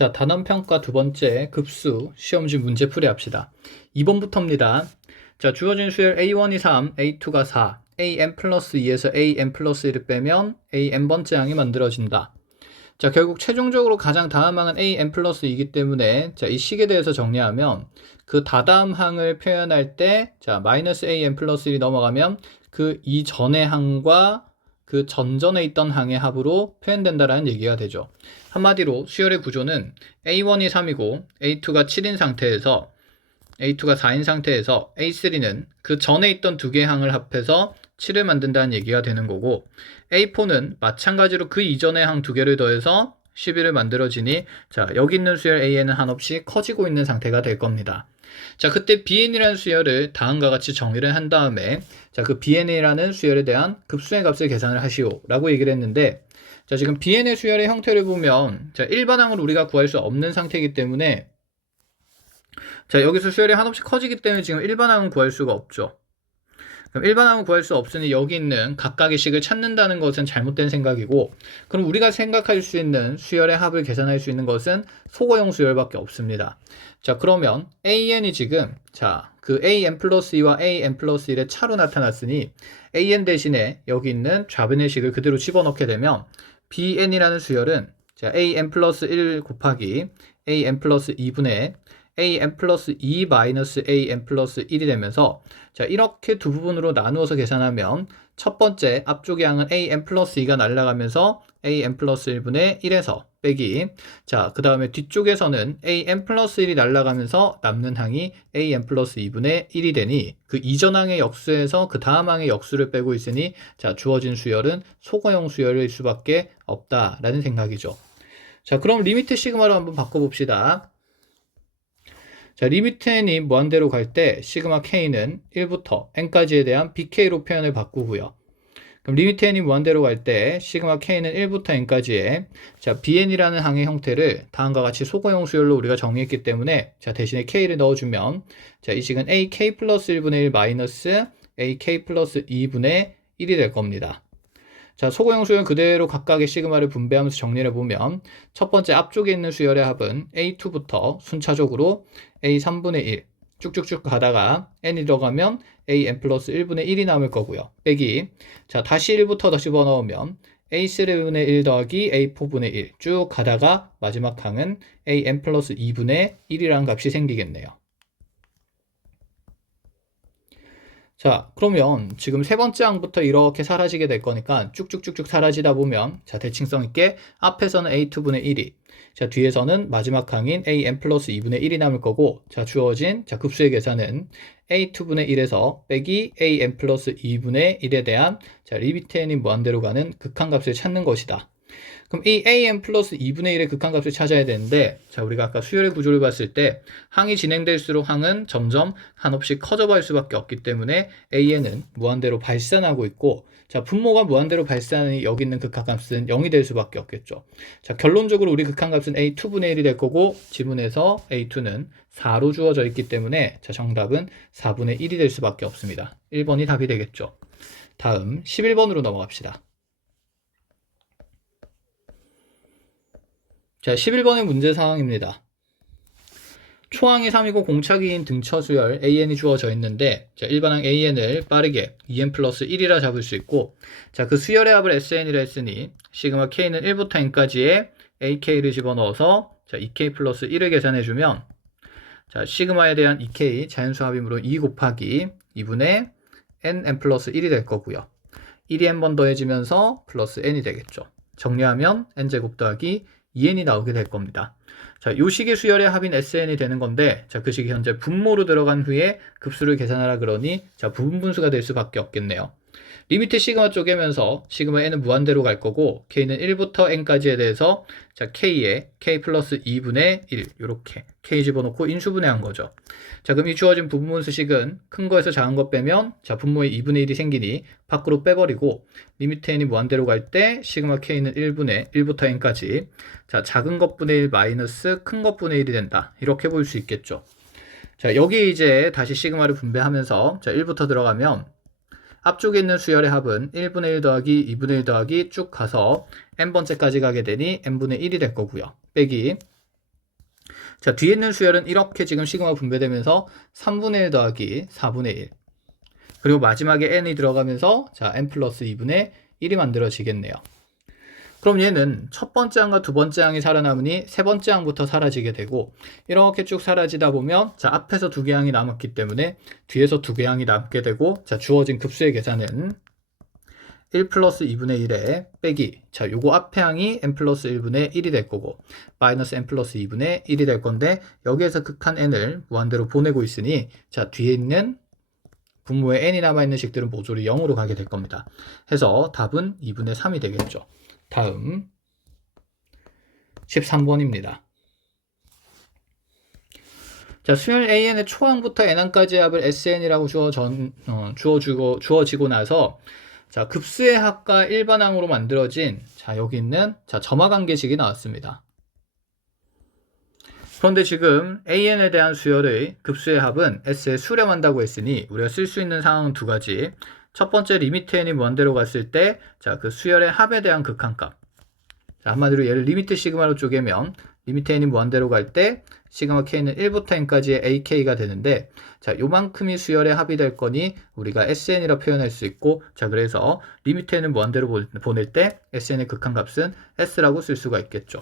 자, 단원평가 두 번째 급수 시험지 문제풀이 합시다. 2번부터입니다. 자, 주어진 수열 A1이 3, A2가 4, AN 플러스 2에서 AN 플러스 1을 빼면 AN번째 항이 만들어진다. 자, 결국 최종적으로 가장 다음 항은 AN 플러스 2이기 때문에 자, 이 식에 대해서 정리하면 그 다다음 항을 표현할 때 자, 마이너스 AN 플러스 1이 넘어가면 그 이전의 항과 그 전전에 있던 항의 합으로 표현된다라는 얘기가 되죠. 한마디로 수열의 구조는 A1이 3이고 A2가 7인 상태에서 A2가 4인 상태에서 A3는 그 전에 있던 두 개의 항을 합해서 7을 만든다는 얘기가 되는 거고, A4는 마찬가지로 그 이전의 항 두 개를 더해서 11을 만들어지니 자, 여기 있는 수열 A는 한없이 커지고 있는 상태가 될 겁니다. 자, 그때 BN이라는 수열을 다음과 같이 정의를 한 다음에 자, 그 BN이라는 수열에 대한 급수의 값을 계산을 하시오 라고 얘기를 했는데, 자, 지금 BN의 수열의 형태를 보면 자, 일반항을 우리가 구할 수 없는 상태이기 때문에 자, 여기서 수열이 한없이 커지기 때문에 지금 일반항은 구할 수가 없죠. 그럼 일반항은 구할 수 없으니 여기 있는 각각의 식을 찾는다는 것은 잘못된 생각이고, 그럼 우리가 생각할 수 있는 수열의 합을 계산할 수 있는 것은 소거형 수열밖에 없습니다. 자, 그러면 AN이 지금 자, 그 AN 플러스 2와 AN 플러스 1의 차로 나타났으니 AN 대신에 여기 있는 좌변의 식을 그대로 집어넣게 되면 BN이라는 수열은 자, AN 플러스 1 곱하기 AN 플러스 2분의 AN 플러스 2 마이너스 AN 플러스 1이 되면서 자, 이렇게 두 부분으로 나누어서 계산하면 첫 번째 앞쪽의 항은 AN 플러스 2가 날아가면서 AN 플러스 1분의 1에서 빼기, 자, 그 다음에 뒤쪽에서는 AN 플러스 1이 날아가면서 남는 항이 AN 플러스 2분의 1이 되니 그 이전 항의 역수에서 그 다음 항의 역수를 빼고 있으니 자, 주어진 수열은 소거형 수열일 수밖에 없다라는 생각이죠. 자, 그럼 리미트 시그마로 한번 바꿔봅시다. 자, 리미트 n이 무한대로 갈 때 시그마 k는 1부터 n까지에 대한 bk로 표현을 바꾸고요. 그럼 리미트 n이 무한대로 갈 때 시그마 k는 1부터 n까지의 자, bn이라는 항의 형태를 다음과 같이 소거형 수열로 우리가 정의했기 때문에 자, 대신에 k를 넣어주면 자, 이 식은 ak 플러스 1분의 1 마이너스 ak 플러스 2분의 1이 될 겁니다. 자, 소거형 수열 그대로 각각의 시그마를 분배하면서 정리를 해보면 첫 번째 앞쪽에 있는 수열의 합은 A2부터 순차적으로 A3분의 1 쭉쭉쭉 가다가 n이 들어가면 AN 플러스 1분의 1이 남을 거고요. 빼기 자, 다시 1부터 다시 집어넣으면 A3분의 1 더하기 A4분의 1 쭉 가다가 마지막 항은 AN 플러스 2분의 1이라는 값이 생기겠네요. 자, 그러면 지금 세 번째 항부터 이렇게 사라지게 될 거니까 쭉쭉쭉쭉 사라지다 보면 자, 대칭성 있게 앞에서는 A2분의 1이 자, 뒤에서는 마지막 항인 AN 플러스 2분의 1이 남을 거고 자, 주어진 자, 급수의 계산은 A2분의 1에서 빼기 AN 플러스 2분의 1에 대한 자, 리미트 n이 무한대로 가는 극한값을 찾는 것이다. 그럼 이 AN 플러스 2분의 1의 극한값을 찾아야 되는데 자, 우리가 아까 수열의 구조를 봤을 때 항이 진행될수록 항은 점점 한없이 커져갈 수밖에 없기 때문에 AN은 무한대로 발산하고 있고 자, 분모가 무한대로 발산하니 여기 있는 극한값은 0이 될 수밖에 없겠죠. 자, 결론적으로 우리 극한값은 A2분의 1이 될 거고 지문에서 A2는 4로 주어져 있기 때문에 자, 정답은 4분의 1이 될 수밖에 없습니다. 1번이 답이 되겠죠. 다음 11번으로 넘어갑시다. 자, 11번의 문제 사항입니다. 초항이 3이고 공차기인 등처수열 AN이 주어져 있는데 자, 일반항 AN을 빠르게 2N 플러스 1이라 잡을 수 있고 자, 그 수열의 합을 SN이라 했으니 시그마 K는 1부터 N까지의 AK를 집어넣어서 자, 2K 플러스 1을 계산해주면 자, 시그마에 대한 2K 자연수 합이므로 2 곱하기 2분의 N 플러스 1이 될 거고요. 1이 N번 더해지면서 플러스 N이 되겠죠. 정리하면 N제곱 더하기 2n이 나오게 될 겁니다. 자, 요 식의 수열의 합인 SN이 되는 건데 자, 그 식이 현재 분모로 들어간 후에 급수를 계산하라 그러니 자, 부분분수가 될 수밖에 없겠네요. 리미트 시그마 쪼개면서 시그마 n은 무한대로 갈 거고 k는 1부터 n까지에 대해서 자, k에 k 플러스 2분의 1 이렇게 k 집어넣고 인수분해한 거죠. 자, 그럼 이 주어진 부분분수식은 큰 거에서 작은 거 빼면 자, 분모에 2분의 1이 생기니 밖으로 빼버리고 리미트 n이 무한대로 갈 때 시그마 k는 1부터 n까지 자, 작은 것분의 1 마이너스 큰 것분의 1이 된다. 이렇게 볼 수 있겠죠. 자, 여기 이제 다시 시그마를 분배하면서 자, 1부터 들어가면 앞쪽에 있는 수열의 합은 1분의 1 더하기 2분의 1 더하기 쭉 가서 n번째까지 가게 되니 n분의 1이 될 거고요. 빼기 자, 뒤에 있는 수열은 이렇게 지금 시그마 분배되면서 3분의 1 더하기 4분의 1. 그리고 마지막에 n이 들어가면서 자, n 플러스 2분의 1이 만들어지겠네요. 그럼 얘는 첫 번째 항과 두 번째 항이 살아남으니 세 번째 항부터 사라지게 되고 이렇게 쭉 사라지다 보면 자, 앞에서 두 개 항이 남았기 때문에 뒤에서 두 개 항이 남게 되고 자, 주어진 급수의 계산은 1 플러스 2분의 1에 빼기 자, 요거 앞에 항이 n 플러스 1분의 1이 될 거고 마이너스 n 플러스 2분의 1이 될 건데 여기에서 극한 n을 무한대로 보내고 있으니 자, 뒤에 있는 분모에 n이 남아있는 식들은 모조리 0으로 가게 될 겁니다. 해서 답은 2분의 3이 되겠죠. 다음 13번입니다. 자, 수열 AN의 초항부터 N항까지의 합을 SN이라고 주어지고 나서 자, 급수의 합과 일반항으로 만들어진 자, 여기 있는 자, 점화관계식이 나왔습니다. 그런데 지금 AN에 대한 수열의 급수의 합은 S에 수렴한다고 했으니 우리가 쓸 수 있는 상황은 두 가지. 첫 번째 리미트 n이 무한대로 갔을 때 자, 그 수열의 합에 대한 극한값. 자, 한마디로 얘를 리미트 시그마로 쪼개면 리미트 n이 무한대로 갈 때 시그마 k는 1부터 n까지의 ak가 되는데 자, 요만큼이 수열의 합이 될 거니 우리가 sn이라 표현할 수 있고 자, 그래서 리미트 n을 무한대로 보낼 때 sn의 극한값은 s라고 쓸 수가 있겠죠.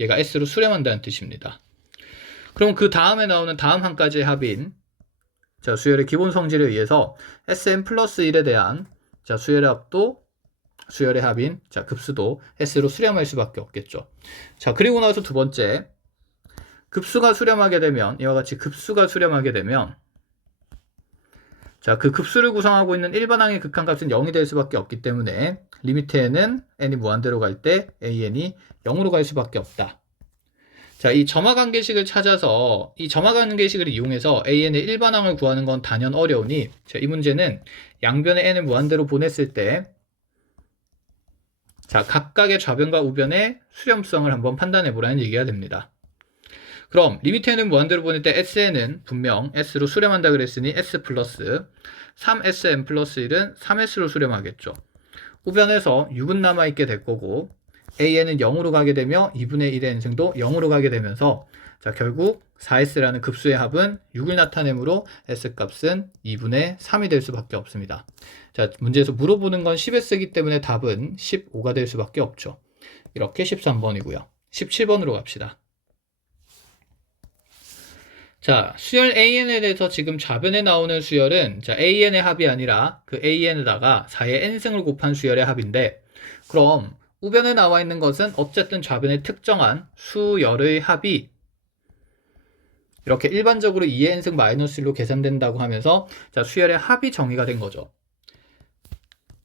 얘가 s로 수렴한다는 뜻입니다. 그럼 그 다음에 나오는 다음 항까지의 합인 자, 수열의 기본 성질에 의해서 Sn 플러스 1에 대한 자, 수열의 합도 수열의 합인 자, 급수도 S로 수렴할 수밖에 없겠죠. 자, 그리고 나서 두 번째 급수가 수렴하게 되면 이와 같이 급수가 수렴하게 되면 자, 그 급수를 구성하고 있는 일반항의 극한값은 0이 될 수밖에 없기 때문에 리미트에는 n이 무한대로 갈 때 an이 0으로 갈 수밖에 없다. 자, 이 점화관계식을 찾아서 이 점화관계식을 이용해서 an의 일반항을 구하는 건 단연 어려우니 자, 이 문제는 양변에 n을 무한대로 보냈을 때 자, 각각의 좌변과 우변의 수렴성을 한번 판단해 보라는 얘기가 됩니다. 그럼 리미트 n을 무한대로 보낼 때 sn은 분명 s로 수렴한다 그랬으니 s 플러스 3sn 플러스 1은 3s로 수렴하겠죠. 우변에서 6은 남아있게 될 거고 an은 0으로 가게 되며 2분의 1의 n승도 0으로 가게 되면서 자, 결국 4s라는 급수의 합은 6을 나타내므로 s값은 2분의 3이 될 수밖에 없습니다. 자, 문제에서 물어보는 건 10s이기 때문에 답은 15가 될 수밖에 없죠. 이렇게 13번이고요. 17번으로 갑시다. 자, 수열 AN에 대해서 지금 좌변에 나오는 수열은 자, AN의 합이 아니라 그 AN에다가 4의 n승을 곱한 수열의 합인데 그럼 우변에 나와 있는 것은 어쨌든 좌변의 특정한 수열의 합이 이렇게 일반적으로 2의 n승 마이너스 1로 계산된다고 하면서 자, 수열의 합이 정의가 된 거죠.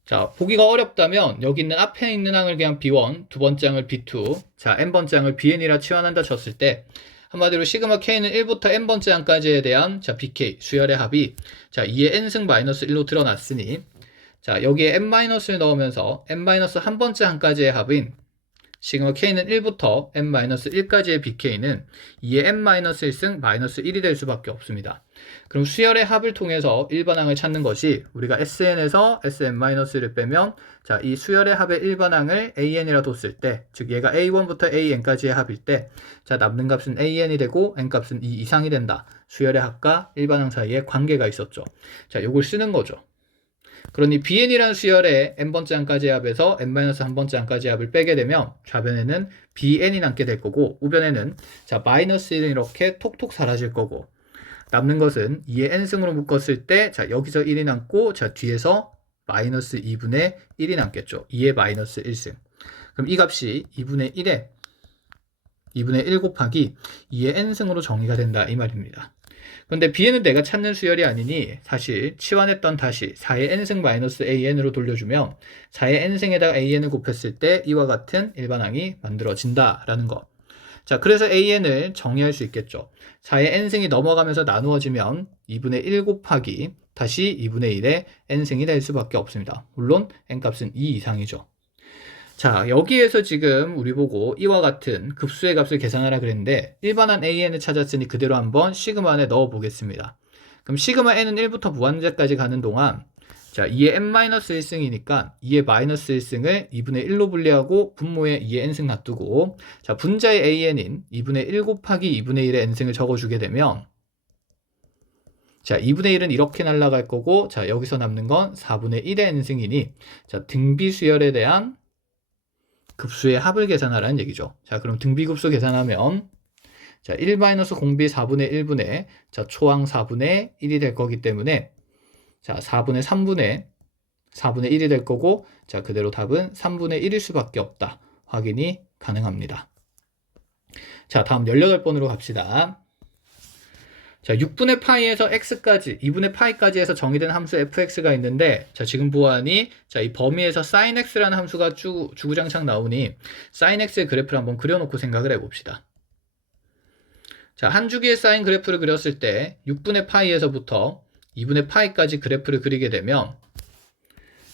자, 보기가 어렵다면 여기 있는 앞에 있는 항을 그냥 B1, 두 번째 항을 B2, 자, n번째 항을 BN이라 치환한다 쳤을 때 한마디로 시그마 K는 1부터 n번째 항까지에 대한 자, BK 수열의 합이 자, 2의 n승 마이너스 1로 드러났으니 자, 여기에 n-를 넣으면서 n-1번째 항까지의 합인 시그마 K는 1부터 n-1까지의 BK는 2의 n-1승 마이너스 1이 될 수밖에 없습니다. 그럼 수열의 합을 통해서 일반항을 찾는 것이 우리가 SN에서 SN-1를 빼면 자, 이 수열의 합의 일반항을 AN이라 뒀을 때 즉 얘가 A1부터 AN까지의 합일 때 자, 남는 값은 AN이 되고 n값은 2 이상이 된다. 수열의 합과 일반항 사이에 관계가 있었죠. 자, 요걸 쓰는 거죠. 그러니 BN이라는 수열의 n번째 항까지의 합에서 n-1번째 항까지의 합을 빼게 되면 좌변에는 BN이 남게 될 거고 우변에는 자, 마이너스 1은 이렇게 톡톡 사라질 거고 남는 것은 2의 n승으로 묶었을 때 자, 여기서 1이 남고 자, 뒤에서 마이너스 2분의 1이 남겠죠. 2의 마이너스 1승. 그럼 이 값이 2분의 1 곱하기 2의 n승으로 정의가 된다 이 말입니다. 그런데 B는 내가 찾는 수열이 아니니 사실 치환했던 다시 4의 n승 마이너스 AN으로 돌려주면 4의 n승에다가 AN을 곱했을 때 이와 같은 일반항이 만들어진다라는 것. 자, 그래서 AN을 정의할 수 있겠죠. 4의 n승이 넘어가면서 나누어지면 2분의 1 곱하기 다시 2분의 1의 n승이 될 수밖에 없습니다. 물론 n값은 2 이상이죠. 자, 여기에서 지금 우리 보고 이와 같은 급수의 값을 계산하라 그랬는데 일반한 AN을 찾았으니 그대로 한번 시그마 안에 넣어 보겠습니다. 그럼 시그마 n은 1부터 무한대까지 가는 동안 자, 2의 n-1승이니까 2의 마이너스 1승을 2분의 1로 분리하고 분모에 2의 n승 놔두고 자, 분자의 an인 2분의 1 곱하기 2분의 1의 n승을 적어주게 되면 자, 2분의 1은 이렇게 날아갈 거고 자, 여기서 남는 건 4분의 1의 n승이니 자, 등비수열에 대한 급수의 합을 계산하라는 얘기죠. 자, 그럼 등비급수 계산하면 자, 1-공비 4분의 1분의 자, 초항 4분의 1이 될 거기 때문에 자, 4분의 3분의 4분의 1이 될 거고 자, 그대로 답은 3분의 1일 수밖에 없다. 확인이 가능합니다. 자, 다음 18번으로 갑시다. 자, 6분의 파이에서 x까지, 2분의 파이까지 해서 정의된 함수 fx가 있는데 자, 지금 보아하니 자, 이 범위에서 sin x라는 함수가 주구장창 나오니 sin x의 그래프를 한번 그려놓고 생각을 해봅시다. 자, 한 주기의 사인 그래프를 그렸을 때 6분의 파이에서부터 2분의 파이까지 그래프를 그리게 되면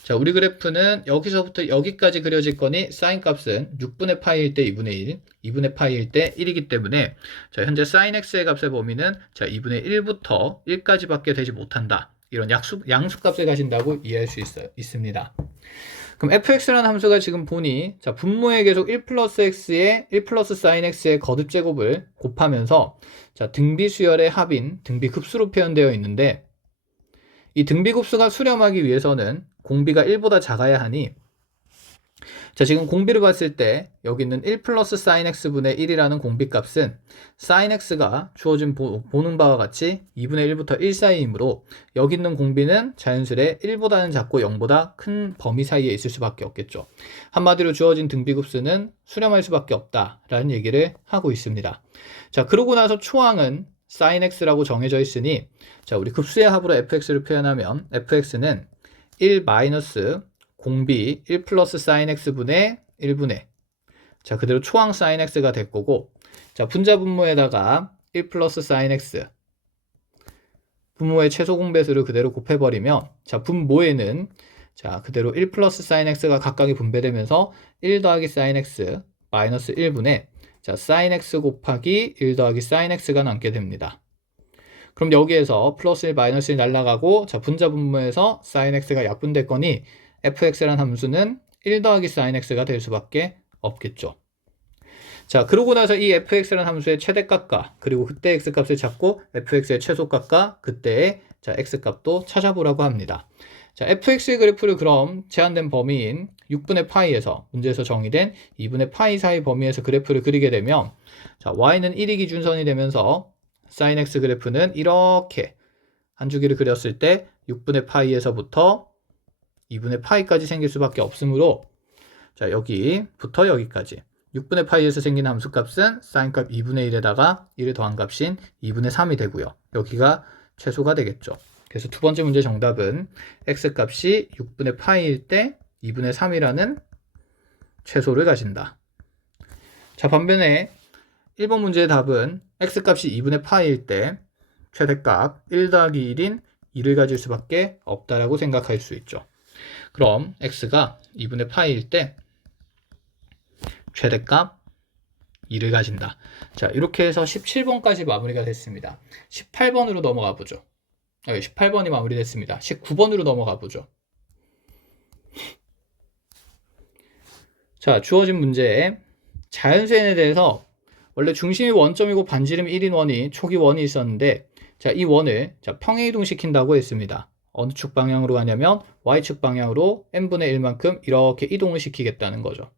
자, 우리 그래프는 여기서부터 여기까지 그려질 거니 사인 값은 6분의 파이일 때 2분의 1, 2분의 파이일 때 1이기 때문에 자, 현재 사인 x의 값의 범위는 자, 2분의 1부터 1까지밖에 되지 못한다. 이런 양수값을 가진다고 이해할 수 있습니다. 그럼 fx라는 함수가 지금 보니 자, 분모에 계속 1 플러스 x에 1 플러스 sin x의 거듭제곱을 곱하면서 자, 등비수열의 합인 등비급수로 표현되어 있는데 이 등비급수가 수렴하기 위해서는 공비가 1보다 작아야 하니 자, 지금 공비를 봤을 때 여기 있는 1 플러스 sin x분의 1이라는 공비값은 sin x가 주어진 보는 바와 같이 2분의 1부터 1 사이이므로 여기 있는 공비는 자연스레 1보다는 작고 0보다 큰 범위 사이에 있을 수밖에 없겠죠. 한마디로 주어진 등비급수는 수렴할 수밖에 없다라는 얘기를 하고 있습니다. 자, 그러고 나서 초항은 sin x라고 정해져 있으니 자, 우리 급수의 합으로 fx를 표현하면 fx는 1 마이너스 공비 1 플러스 sin x분의 1분의 자, 그대로 초항 sin x가 될 거고 자, 분자 분모에다가 1 플러스 sin x 분모의 최소 공배수를 그대로 곱해버리면 자, 분모에는 자, 그대로 1 플러스 sin x가 각각이 분배되면서 1 더하기 sin x 마이너스 1분의 자, sin x 곱하기 1 더하기 sin x가 남게 됩니다. 그럼 여기에서 플러스 1 마이너스 1 날라가고 자, 분자 분모에서 sin x가 약분될 거니 fx라는 함수는 1 더하기 sin x가 될 수밖에 없겠죠. 자, 그러고 나서 이 fx라는 함수의 최대값과 그리고 그때 x값을 찾고 fx의 최소값과 그때의 자, x값도 찾아보라고 합니다. 자, fx의 그래프를 그럼 제한된 범위인 6분의 파이에서 문제에서 정의된 2분의 파이 사이 범위에서 그래프를 그리게 되면 자, y는 1이 기준선이 되면서 sin x 그래프는 이렇게 한 주기를 그렸을 때 6분의 파이에서부터 2분의 파이까지 생길 수밖에 없으므로 자, 여기부터 여기까지 6분의 파이에서 생긴 함수값은 사인값 2분의 1에다가 1을 더한 값인 2분의 3이 되고요. 여기가 최소가 되겠죠. 그래서 두 번째 문제 정답은 x값이 6분의 파이일 때 2분의 3이라는 최소를 가진다. 자, 반면에 1번 문제의 답은 x값이 2분의 파이일 때 최대값 1 더하기 1인 2를 가질 수밖에 없다라고 생각할 수 있죠. 그럼 x가 2분의 파이일 때 최대값 2를 가진다. 자, 이렇게 해서 17번까지 마무리가 됐습니다. 18번으로 넘어가 보죠. 18번이 마무리됐습니다. 19번으로 넘어가 보죠. 자, 주어진 문제에 자연수행에 대해서 원래 중심이 원점이고 반지름이 1인 원이 초기 원이 있었는데 자, 이 원을 자, 평행 이동시킨다고 했습니다. 어느 축 방향으로 가냐면 y축 방향으로 n분의 1만큼 이렇게 이동을 시키겠다는 거죠.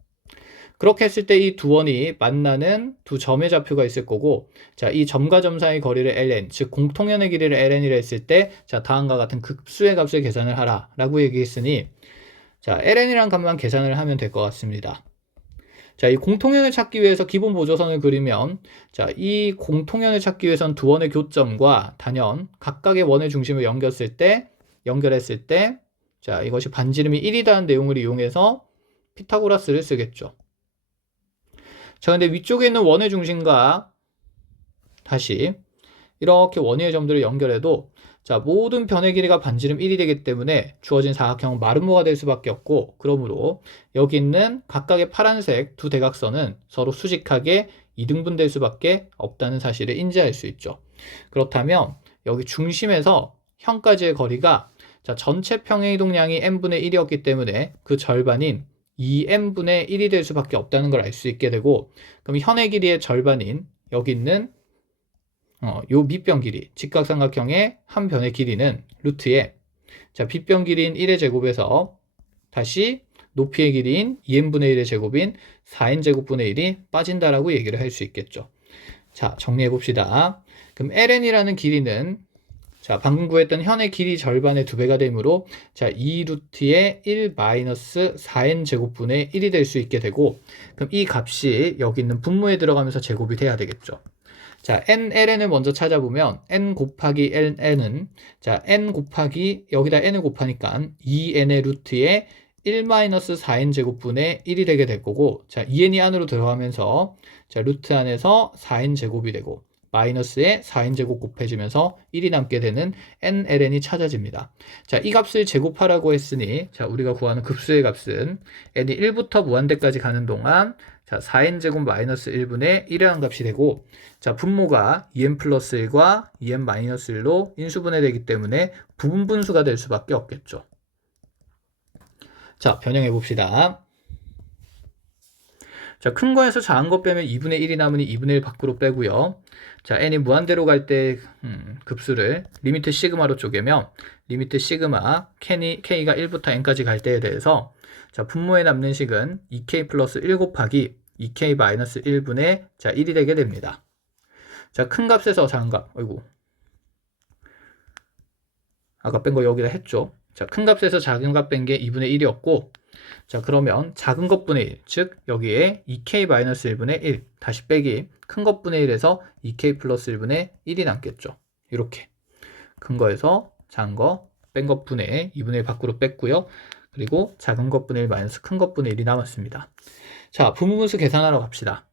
그렇게 했을 때 이 두 원이 만나는 두 점의 좌표가 있을 거고 자, 이 점과 점 사이 거리를 ln, 즉 공통연의 길이를 ln이라 했을 때 자, 다음과 같은 급수의 값을 계산을 하라 라고 얘기했으니 자, ln이란 값만 계산을 하면 될 것 같습니다. 자, 이 공통연을 찾기 위해서 기본 보조선을 그리면 자, 이 공통연을 찾기 위해서는 두 원의 교점과 단연 각각의 원의 중심을 연결했을 때 자, 이것이 반지름이 1이라는 내용을 이용해서 피타고라스를 쓰겠죠. 자, 근데 위쪽에 있는 원의 중심과 다시 이렇게 원위의 점들을 연결해도 자, 모든 변의 길이가 반지름 1이 되기 때문에 주어진 사각형은 마름모가 될 수밖에 없고 그러므로 여기 있는 각각의 파란색 두 대각선은 서로 수직하게 이등분될 수밖에 없다는 사실을 인지할 수 있죠. 그렇다면 여기 중심에서 현까지의 거리가 자, 전체 평행 이동량이 n분의 1이었기 때문에 그 절반인 2n분의 1이 될 수밖에 없다는 걸 알 수 있게 되고, 그럼 현의 길이의 절반인 여기 있는 요 밑변 길이, 직각삼각형의 한 변의 길이는 루트에, 자, 빗변 길이인 1의 제곱에서 다시 높이의 길이인 2n분의 1의 제곱인 4n제곱분의 1이 빠진다라고 얘기를 할 수 있겠죠. 자, 정리해 봅시다. 그럼 ln이라는 길이는, 자, 방금 구했던 현의 길이 절반의 2배가 되므로, 자, 2루트의 1 마이너스 4n 제곱분의 1이 될 수 있게 되고, 그럼 이 값이 여기 있는 분모에 들어가면서 제곱이 돼야 되겠죠. 자, nln을 먼저 찾아보면 n 곱하기 ln은, 자, n 곱하기 여기다 n을 곱하니까 2n의 루트에 1 마이너스 4n 제곱분의 1이 되게 될 거고, 자, 2n이 안으로 들어가면서, 자, 루트 안에서 4n 제곱이 되고, 마이너스에 4n 제곱 곱해지면서 1이 남게 되는 nln이 찾아집니다. 자, 이 값을 제곱하라고 했으니, 자, 우리가 구하는 급수의 값은 n이 1부터 무한대까지 가는 동안, 자, 4n 제곱 마이너스 1분의 1이라는 값이 되고, 자, 분모가 2n 플러스 1과 2n 마이너스 1로 인수분해되기 때문에 부분분수가 될 수밖에 없겠죠. 자, 변형해 봅시다. 자, 큰 거에서 작은 거 빼면 2분의 1이 남으니 2분의 1 밖으로 빼고요. 자, n이 무한대로 갈 때 급수를 리미트 시그마로 쪼개면 리미트 시그마 k가 1부터 n까지 갈 때에 대해서, 자, 분모에 남는 식은 2k 플러스 1 곱하기 2k 마이너스 1분의, 자, 1이 되게 됩니다. 자, 큰 값에서 작은 값, 아이고, 아까 뺀 거 여기다 했죠. 자, 큰 값에서 작은 값 뺀 게 2분의 1이었고, 자, 그러면 작은 것분의 1, 즉 여기에 2k-1분의 1 다시 빼기 큰 것분의 1에서 2k 플러스 1분의 1이 남겠죠. 이렇게 큰 거에서 작은 거 뺀 것분의 2분의 1 밖으로 뺐고요. 그리고 작은 것분의 1 마이너스 큰 것분의 1이 남았습니다. 자, 부분분수 계산하러 갑시다.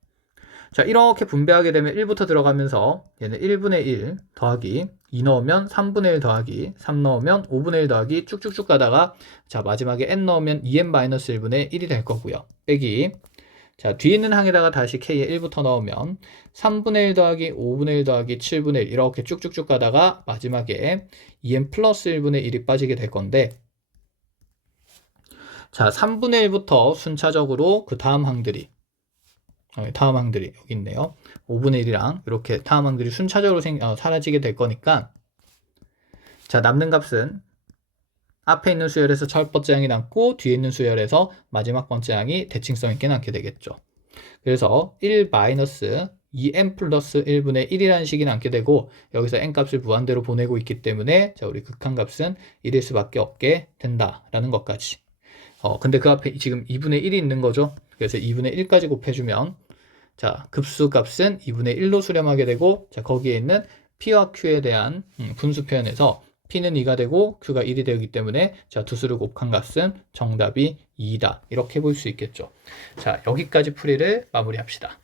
자, 이렇게 분배하게 되면 1부터 들어가면서 얘는 1분의 1 더하기 2 넣으면 3분의 1 더하기 3 넣으면 5분의 1 더하기 쭉쭉쭉 가다가, 자, 마지막에 n 넣으면 2n-1분의 1이 될 거고요. 빼기, 자, 뒤에 있는 항에다가 다시 k에 1부터 넣으면 3분의 1 더하기 5분의 1 더하기 7분의 1 이렇게 쭉쭉쭉 가다가 마지막에 2n 플러스 1분의 1이 빠지게 될 건데, 자, 3분의 1부터 순차적으로 그 다음 항들이 여기 있네요. 5분의 1이랑 이렇게 다음 항들이 순차적으로 사라지게 될 거니까, 자, 남는 값은 앞에 있는 수열에서 첫 번째 항이 남고 뒤에 있는 수열에서 마지막 번째 항이 대칭성 있게 남게 되겠죠. 그래서 1 마이너스 2n 플러스 1분의 1이라는 식이 남게 되고, 여기서 n 값을 무한대로 보내고 있기 때문에, 자, 우리 극한값은 1일 수밖에 없게 된다라는 것까지. 근데 그 앞에 지금 2분의 1이 있는 거죠. 그래서 2분의 1까지 곱해주면, 자, 급수 값은 2분의 1로 수렴하게 되고, 자, 거기에 있는 P와 Q에 대한 분수 표현에서 P는 2가 되고 Q가 1이 되기 때문에, 자, 두 수를 곱한 값은 정답이 2다. 이렇게 볼 수 있겠죠. 자, 여기까지 풀이를 마무리합시다.